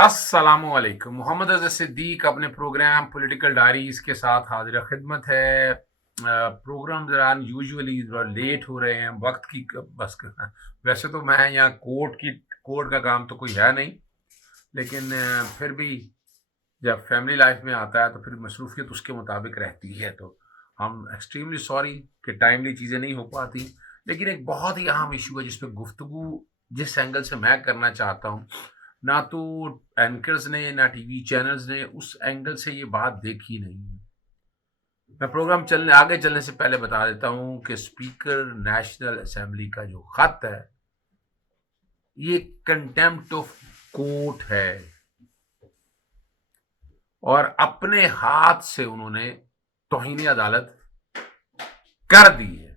अस्सलाम वालेकुम। मोहम्मद अज़हर सिद्दीक अपने प्रोग्राम पॉलिटिकल डायरीज के साथ हाजिर खिदमत है। प्रोग्राम दौरान यूजुअली लेट हो रहे हैं, वक्त की बस करना। वैसे तो मैं यहाँ कोर्ट का काम तो कोई है नहीं, लेकिन फिर भी जब फैमिली लाइफ में आता है तो फिर मसरूफियत उसके मुताबिक रहती है, तो हम एक्सट्रीमली सॉरी कि टाइमली चीज़ें नहीं हो पाती। लेकिन एक बहुत ही अहम इशू है जिस पर गुफ्तगू जिस एंगल से मैं करना चाहता हूँ, ना तो एंकर्स ने ना टीवी चैनल्स ने उस एंगल से ये बात देखी नहीं है। मैं प्रोग्राम चलने आगे चलने से पहले बता देता हूँ कि स्पीकर नेशनल असेंबली का जो खत है ये कंटेम्प्ट ऑफ कोर्ट है, और अपने हाथ से उन्होंने तौहीन अदालत कर दी है।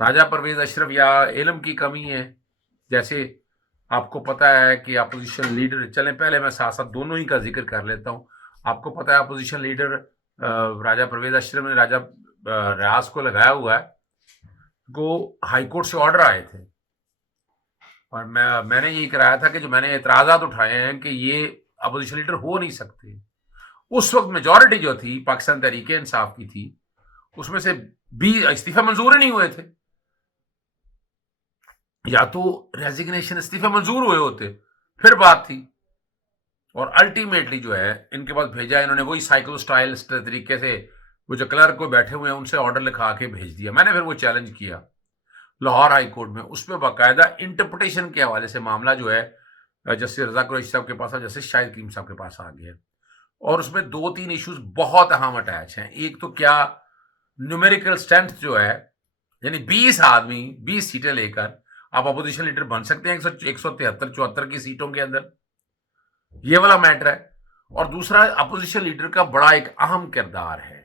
राजा परवेज अशरफ या इल्म की कमी है, जैसे आपको पता है कि अपोजिशन लीडर, चलें पहले मैं साथ साथ दोनों ही का जिक्र कर लेता हूँ। आपको पता है अपोजिशन लीडर राजा परवेज अशरफ ने राजा रियाज को लगाया हुआ है, को हाईकोर्ट से ऑर्डर आए थे, और मैंने यही कराया था कि जो मैंने एतराज़ात उठाए हैं कि ये अपोजिशन लीडर हो नहीं सकते। उस वक्त मेजॉरिटी जो थी पाकिस्तान तहरीक इंसाफ की थी, उसमें से 20 इस्तीफे मंजूर नहीं हुए थे। या तो रेजिग्नेशन इस्तीफे मंजूर हुए होते फिर बात थी, और अल्टीमेटली जो है इनके पास भेजा इन्होंने वही साइक्लो स्टाइल तरीके से, वो जो क्लर्क को बैठे हुए हैं उनसे ऑर्डर लिखा के भेज दिया। मैंने फिर वो चैलेंज किया लाहौर हाई कोर्ट में, उसमें बाकायदा इंटरप्रिटेशन के हवाले से मामला जो है जस्टिस रजा कुरैशी साहब के पास, जस्टिस शाहिद करीम साहब के पास आ गया, और उसमें 2-3 इश्यूज बहुत अहम अटैच हैं। एक तो क्या न्यूमेरिकल स्ट्रेंथ जो है, यानी 20 आदमी 20 सीटें लेकर आप अपोजिशन लीडर बन सकते हैं 173-74 की सीटों के अंदर, ये वाला मैटर है। और दूसरा अपोजिशन लीडर का बड़ा एक अहम किरदार है,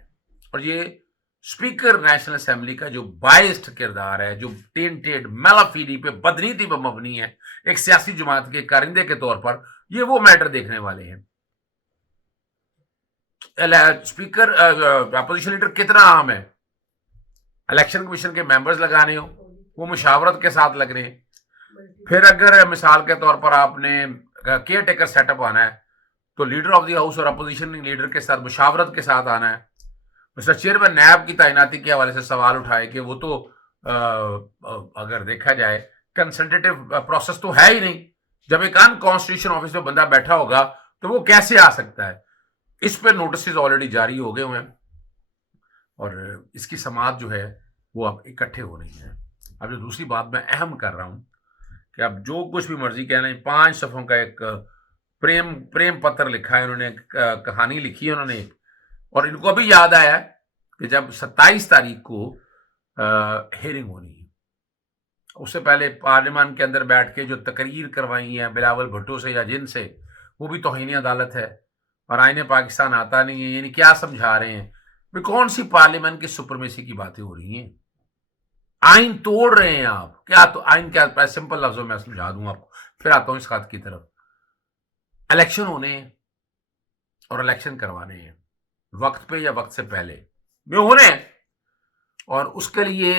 और ये स्पीकर नेशनल असेंबली का जो बाइस्ड किरदार है, जो टेंटेड मेलाफीडी पे बदनीति पे मबनी है, एक सियासी जमात के कारिंदे के तौर पर, ये वो मैटर देखने वाले हैं। स्पीकर अपोजिशन लीडर कितना अहम है, इलेक्शन कमीशन के मेंबर्स लगाने हो वो मुशावरत के साथ लग रहे हैं। फिर अगर मिसाल के तौर पर आपने केयर टेकर सेटअप आना है तो लीडर ऑफ द हाउस और अपोजिशन लीडर के साथ मुशावरत के साथ आना है। मिस्टर चेयरमैन नैब की तैनाती के हवाले से सवाल उठाए कि वो तो अगर देखा जाए कंसल्टेटिव प्रोसेस तो है ही नहीं, जब एक अनकॉन्स्टिट्यूशन ऑफिस में बंदा बैठा होगा तो वो कैसे आ सकता है। इस पर नोटिस ऑलरेडी जारी हो गए हुए हैं, और इसकी समाअत जो है वो अब इकट्ठे हो रही है। अब जो दूसरी बात मैं अहम कर रहा हूँ कि अब जो कुछ भी मर्जी कह लें, 5 सफ़ों का एक प्रेम पत्र लिखा है उन्होंने, कहानी लिखी है उन्होंने, और इनको अभी याद आया कि जब 27 तारीख को हेयरिंग होनी है, उससे पहले पार्लियामान के अंदर बैठ के जो तकरीर करवाई है बिलावल भुट्टो से या जिन से, वो भी तौहीन अदालत है, और आईने पाकिस्तान आता नहीं है। यानी क्या समझा रहे हैं भाई, कौन सी पार्लियामेंट की सुपरमेसी की बातें हो रही हैं, आइन तोड़ रहे हैं आप क्या? तो आइन क्या, सिंपल लफ्जों में समझा दूं आपको, फिर आता हूं इस खात की तरफ। इलेक्शन होने हैं और इलेक्शन करवाने हैं, वक्त पे या वक्त से पहले में होने हैं, और उसके लिए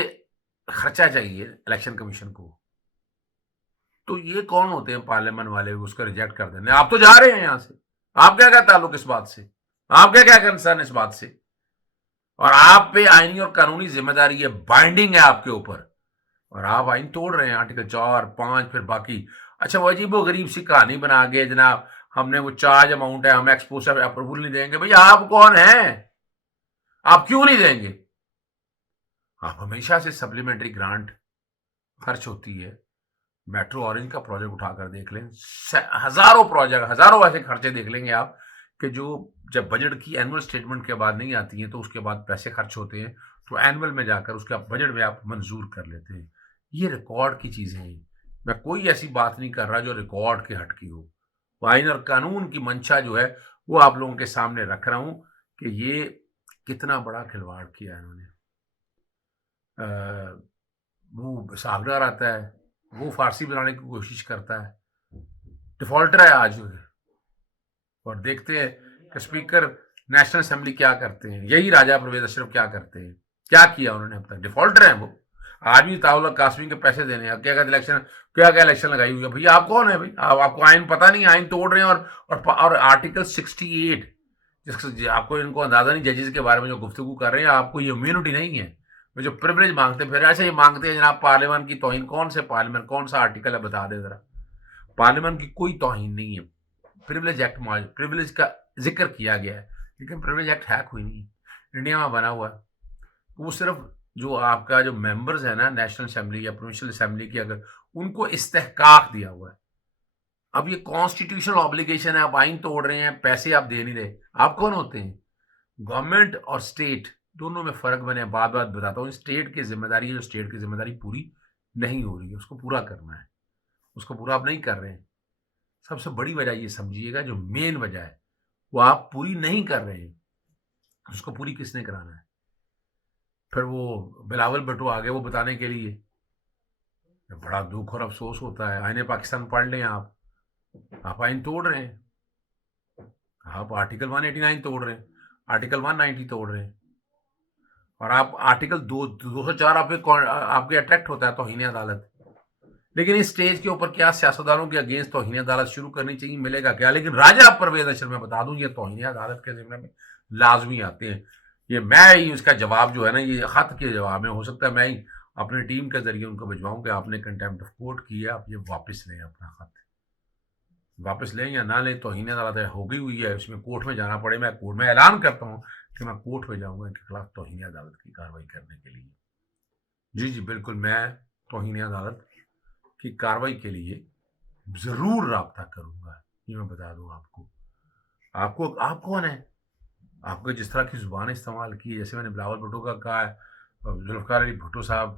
खर्चा चाहिए इलेक्शन कमीशन को। तो ये कौन होते हैं पार्लियामेंट वाले उसको रिजेक्ट कर देने? आप तो जा रहे हैं यहां से, आपका क्या ताल्लुक इस बात से, आपका क्या कंसर्न इस बात से? और आप पे आईनी और कानूनी जिम्मेदारी है, बाइंडिंग है आपके ऊपर, और आप आइन तोड़ रहे हैं, आर्टिकल 4-5 फिर बाकी। अच्छा, वो अजीब वो गरीब सी कहानी बना के जनाब हमने वो चार्ज अमाउंट है, हम एक्सपोजर अप्रूवल नहीं देंगे। भैया आप कौन हैं, आप क्यों नहीं देंगे? आप हमेशा से सप्लीमेंट्री ग्रांट खर्च होती है, मेट्रो ऑरेंज का प्रोजेक्ट उठाकर देख लें, हजारों प्रोजेक्ट, हजारों ऐसे खर्चे देख लेंगे आप कि जो जब बजट की एनुअल स्टेटमेंट के बाद नहीं आती हैं तो उसके बाद पैसे खर्च होते हैं, तो एनुअल में जाकर उसके आप बजट में आप मंजूर कर लेते हैं। ये रिकॉर्ड की चीज़ें हैं, मैं कोई ऐसी बात नहीं कर रहा जो रिकॉर्ड के हट की हो। आइन और कानून की मंशा जो है वो आप लोगों के सामने रख रहा हूँ कि ये कितना बड़ा खिलवाड़ किया है इन्होंने। वो साहबदार आता है, वो फारसी बनाने की कोशिश करता है, डिफॉल्टर है आज, और देखते हैं कि स्पीकर नेशनल असेंबली क्या करते हैं, यही राजा परवेज अशरफ क्या करते हैं, क्या किया उन्होंने अब तक, डिफॉल्टर हैं वो। آج بھی تعاون قاسمی کے پیسے دینے ہیں، کیا الیکشن کیا الیکشن لگائی ہوئی ہے. بھئی آپ کون ہیں بھائی؟ آپ کو آئین پتہ نہیں، آئین توڑ رہے ہیں. اور آرٹیکل 68 جس سے آپ کو ان کو اندازہ نہیں ججز کے بارے میں جو گفتگو کر رہے ہیں، آپ کو یہ امیونٹی نہیں ہے. وہ جو پریولیج مانگتے ہیں، پھر ایسے ہی مانگتے ہیں جناب پارلیمان کی توہین. کون سے پارلیمان، کون سا آرٹیکل ہے بتا دے ذرا. پارلیمان کی کوئی توہین نہیں ہے. پریولیج ایکٹ پریولیج کا ذکر کیا گیا ہے، لیکن پریولیج ایکٹ ہیک ہوئی نہیں ہے، انڈیا میں بنا ہوا ہے. وہ صرف جو آپ کا جو ممبرز ہیں نا نیشنل اسمبلی یا پروونشل اسمبلی کی، اگر ان کو استحقاق دیا ہوا ہے. اب یہ کانسٹیٹیوشنل آبلیگیشن ہے، آپ آئین توڑ رہے ہیں، پیسے آپ دے نہیں رہے. آپ کون ہوتے ہیں؟ گورنمنٹ اور اسٹیٹ دونوں میں فرق بنے. بات بتاتا ہوں. اسٹیٹ کی ذمہ داری ہے، جو اسٹیٹ کی ذمہ داری پوری نہیں ہو رہی ہے، اس کو پورا کرنا ہے. اس کو پورا آپ نہیں کر رہے ہیں. سب سے بڑی وجہ یہ سمجھیے گا، جو مین وجہ ہے وہ آپ پوری نہیں کر رہے ہیں. اس کو پوری کس نے کرانا ہے؟ پھر وہ بلاول بھٹو آگے وہ بتانے کے لیے. بڑا دکھ اور افسوس ہوتا ہے. آئین پاکستان پڑھ لیں آپ آئین توڑ رہے ہیں. آپ آرٹیکل 189 توڑ رہے ہیں، آرٹیکل 190 توڑ رہے ہیں. اور آپ آرٹیکل 204 آپ کے اٹریکٹ ہوتا ہے توہین عدالت. لیکن اس سٹیج کے اوپر کیا سیاستدانوں کے اگینسٹ توہین عدالت شروع کرنی چاہیے؟ ملے گا کیا؟ لیکن راجہ پرویز اشر میں بتا دوں، یہ توہین عدالت کے ذمہ میں لازمی آتے ہیں. یہ میں ہی اس کا جواب جو ہے نا، یہ خط کے جواب میں ہو سکتا ہے میں ہی اپنے ٹیم کے ذریعے ان کو بھجواؤں کہ آپ نے کنٹیمپٹ آف کورٹ کی ہے، آپ یہ واپس لیں، اپنا خط واپس لیں یا نہ لیں. توہین عدالت ہو گئی ہوئی ہے، اس میں کورٹ میں جانا پڑے. میں کورٹ میں اعلان کرتا ہوں کہ میں کورٹ میں جاؤں گا ان کے خلاف توہین عدالت کی کارروائی کرنے کے لیے. جی بالکل، میں توہین عدالت کی کارروائی کے لیے ضرور رابطہ کروں گا. یہ میں بتا دوں آپ کون ہیں؟ آپ کو جس طرح کی زبان استعمال کی، جیسے میں نے بلاول بھٹو کا کہا ہے، ذوالفقار علی بھٹو صاحب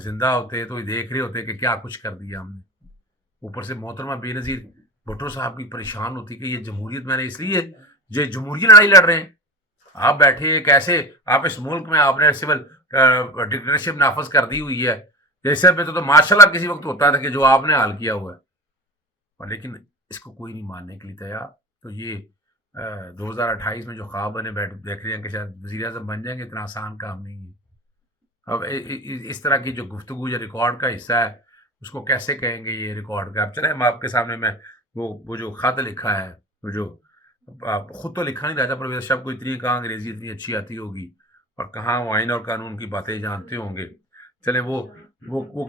زندہ ہوتے تو دیکھ رہے ہوتے کہ کیا کچھ کر دیا ہم نے. اوپر سے محترمہ بے نظیر بھٹو صاحب بھی پریشان ہوتی کہ یہ جمہوریت میں نے اس لیے یہ جمہوری لڑائی لڑ رہے ہیں. آپ بیٹھے کیسے، آپ اس ملک میں آپ نے سول ڈکٹیٹرشپ نافذ کر دی ہوئی ہے. جیسے پہ تو ماشاءاللہ کسی وقت ہوتا تھا کہ جو آپ نے حال کیا ہوا ہے. اور لیکن اس کو کوئی نہیں ماننے کے لیے تیار. تو یہ 2028 میں جو خواب بنے دیکھ رہے ہیں کہ شاید وزیر اعظم بن جائیں گے، اتنا آسان کام نہیں ہے. اب اس طرح کی جو گفتگو یا ریکارڈ کا حصہ ہے، اس کو کیسے کہیں گے یہ ریکارڈ کا؟ اب چلیں آپ کے سامنے میں وہ جو خط لکھا ہے، وہ جو خود تو لکھا نہیں رہتا، پروفیسر صاحب کو اتنی کہاں انگریزی اتنی اچھی آتی ہوگی اور کہاں وہ آئین اور قانون کی باتیں جانتے ہوں گے. چلیں وہ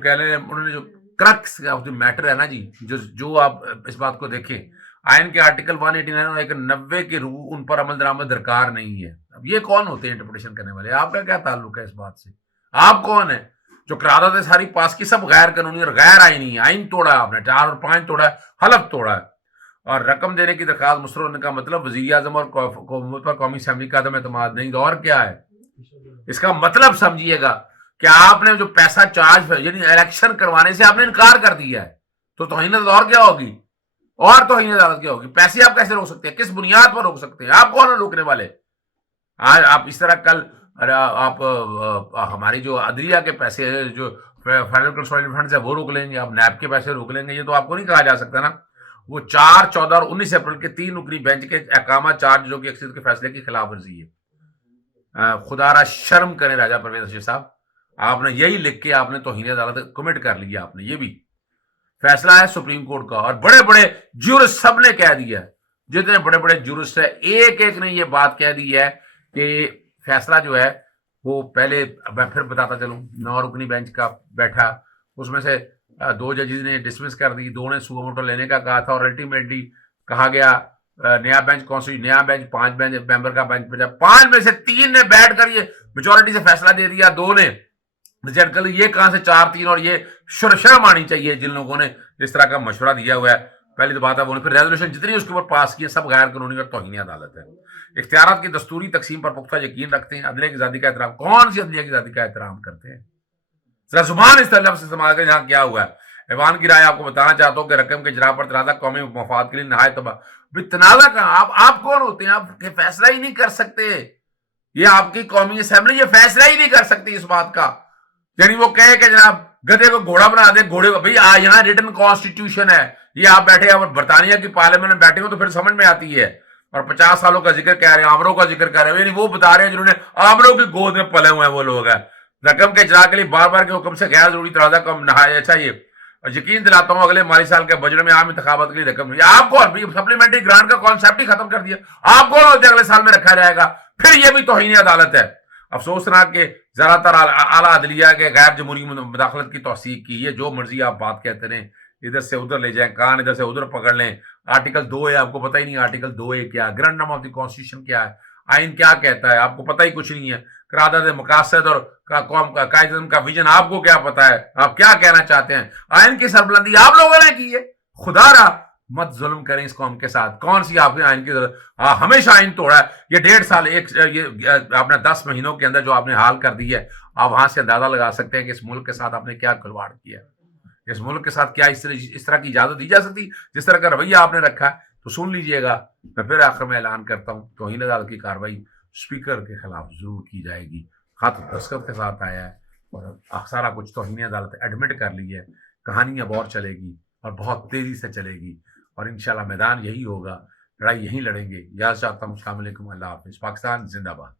کہہ لیں، انہوں نے جو کرکس آف دی میٹر ہے نا جی، جو آپ اس بات کو دیکھیں، آئین کے آرٹیکل 189 اور 90 کے روح ان پر عمل درآمد درکار نہیں ہے. اب یہ کون ہوتے ہیں انٹرپریٹیشن کرنے والے؟ آپ کا کیا تعلق ہے اس بات سے؟ آپ کون ہیں جو قراردادیں ساری پاس کی؟ سب غیر قانونی اور غیر آئینی. آئین توڑا ہے آپ نے، 4 اور 5 توڑا ہے، حلف توڑا ہے. اور رقم دینے کی درخواست مسترد ہونے کا مطلب وزیر اعظم اور حکومت پر قومی اسمبلی کا عدم اعتماد نہیں. اور کیا ہے اس کا مطلب؟ سمجھیے گا کہ آپ نے جو پیسہ چارج یعنی الیکشن کروانے سے آپ نے انکار کر دیا ہے، تو توہین عدالت اور کیا ہوگی؟ اور توہین عدالت کیا ہوگی؟ پیسے آپ کیسے روک سکتے ہیں؟ کس بنیاد پر روک سکتے ہیں؟ آپ کون ہیں روکنے والے؟ آج آپ اس طرح کل آپ ہماری جو عدلیہ کے پیسے جو فیڈرل کنسولیڈیٹڈ فنڈز ہے وہ روک لیں گے، آپ نیب کے پیسے روک لیں گے. یہ تو آپ کو نہیں کہا جا سکتا نا. وہ 4، 14 اور 19 اپریل کے 3 رکنی بینچ کے احکامات چارج جو کہ اکثریت کے فیصلے کی خلاف ورزی ہے. خدا را شرم کریں راجہ پرویز اشر صاحب، آپ نے یہی لکھ کے آپ نے توہین عدالت کمٹ کر لیا. آپ نے یہ بھی فیصلہ ہے سپریم کورٹ کا، اور بڑے بڑے جورسٹ سب نے کہہ دیا ہے، جتنے بڑے بڑے جورسٹ ہیں ایک نے یہ بات کہہ دی ہے کہ فیصلہ جو ہے وہ پہلے میں پھر بتاتا چلوں. 9 رکنی بینچ کا بیٹھا، اس میں سے 2 ججز نے ڈسمس کر دی، 2 نے سو موٹو لینے کا کہا تھا، اور الٹیمیٹلی کہا گیا نیا بینچ نیا بینچ 5 ممبر کا بینچ بچا. 5 میں سے 3 نے بیٹھ کر یہ میجورٹی سے فیصلہ دے دیا، 2 نے ریجیکٹ کر لی. یہ کہاں سے 4-3؟ اور یہ شرم آنی چاہیے جن لوگوں نے اس طرح کا مشورہ دیا ہوا ہے. پہلی تو بات ہے وہ نے پھر ریزولوشن جتنی اس کے اوپر پاس کی ہے سب غیر قانونی اور توہین عدالت ہے. اختیارات کی دستوری تقسیم پر پختہ یقین رکھتے ہیں. عدلیہ کی آزادی کا احترام، کون سی عدلیہ کی آزادی کا احترام کرتے ہیں؟ ذرا زبان اس لفظ سے استعمال کریں. یہاں کیا ہوا ہے؟ ایوان کی رائے آپ کو بتانا چاہتا ہوں کہ رقم کے اجرا پر تنازع قومی مفاد کے لیے نہایت تنازع کہاں؟ آپ کون ہوتے ہیں؟ آپ فیصلہ ہی نہیں کر سکتے. یہ آپ کی قومی اسمبلی یہ فیصلہ ہی نہیں کر سکتی اس بات کا. یعنی وہ کہے کہ جناب گدھے کو گھوڑا بنا دے، گھوڑے کو. بھائی یہاں ریٹن کانسٹیٹیوشن ہے، یہ آپ بیٹھے اور برطانیہ کی پارلیمنٹ میں بیٹھے ہو تو پھر سمجھ میں آتی ہے. اور 50 سالوں کا ذکر کہہ رہے ہیں، آمروں کا ذکر کر رہے ہیں، یعنی وہ بتا رہے ہیں جنہوں نے آمروں کی گود میں پلے ہوئے ہیں وہ لوگ ہیں. रकम के इजरा के लिए बार बार के हुक्म से गैर जरूरी तराजा को नहाया चाहिए। यकीन दिलाता हूं अगले माली साल के बजट में आम इंतखाबात के लिए रकम नहीं। आपको अभी सप्लीमेंट्री ग्रांट का कॉन्सेप्ट ही खत्म कर दिया। आप कौन होते अगले साल में रखा जाएगा? फिर यह भी तौहीन अदालत है। अफसोसनाक के ज्यादातर आला अदलिया के गैर जमहूरी मुदाखलत की तौसीक की है। जो मर्जी आप बात कहते रहें, इधर से उधर ले जाएं, कान इधर से उधर पकड़ लें। आर्टिकल 2 है, आपको पता ही नहीं आर्टिकल 2 क्या है, ग्रैंड ऑफ द कॉन्स्टिट्यूशन क्या है, आइन क्या कहता है, आपको पता ही कुछ नहीं है। करारदाद मकासद और कौम का कायदे का विजन आपको क्या पता है, आप क्या कहना चाहते हैं? आइन की सरबलंदी आप लोगों ने की है। खुदा रहा मत जुल्म करें इस कौम के साथ। कौन सी आपने आइन की जरूरत? हमेशा आइन तोड़ा है। ये 1.5 साल ये आपने 10 महीनों के अंदर जो आपने हाल कर दी है, आप वहां से अंदाजा लगा सकते हैं कि इस मुल्क के साथ आपने क्या खिलवाड़ किया। इस मुल्क के साथ क्या इस तरह की इजाजत दी जा सकती? जिस तरह का रवैया आपने रखा है, तो सुन लीजिएगा। मैं फिर आखिर में ऐलान करता हूँ, तौहीन अदालत की कार्रवाई स्पीकर के खिलाफ जरूर की जाएगी। खत दस्तखत के साथ आया है और सारा कुछ तौहीन अदालत एडमिट कर ली है। कहानी अब और चलेगी और बहुत तेजी से चलेगी और इंशाल्लाह मैदान यही होगा, लड़ाई यहीं लड़ेंगे। याद चाहता हूँ। अस्सलाम वालेकुम, अल्लाह हाफिज़। पाकिस्तान जिंदाबाद।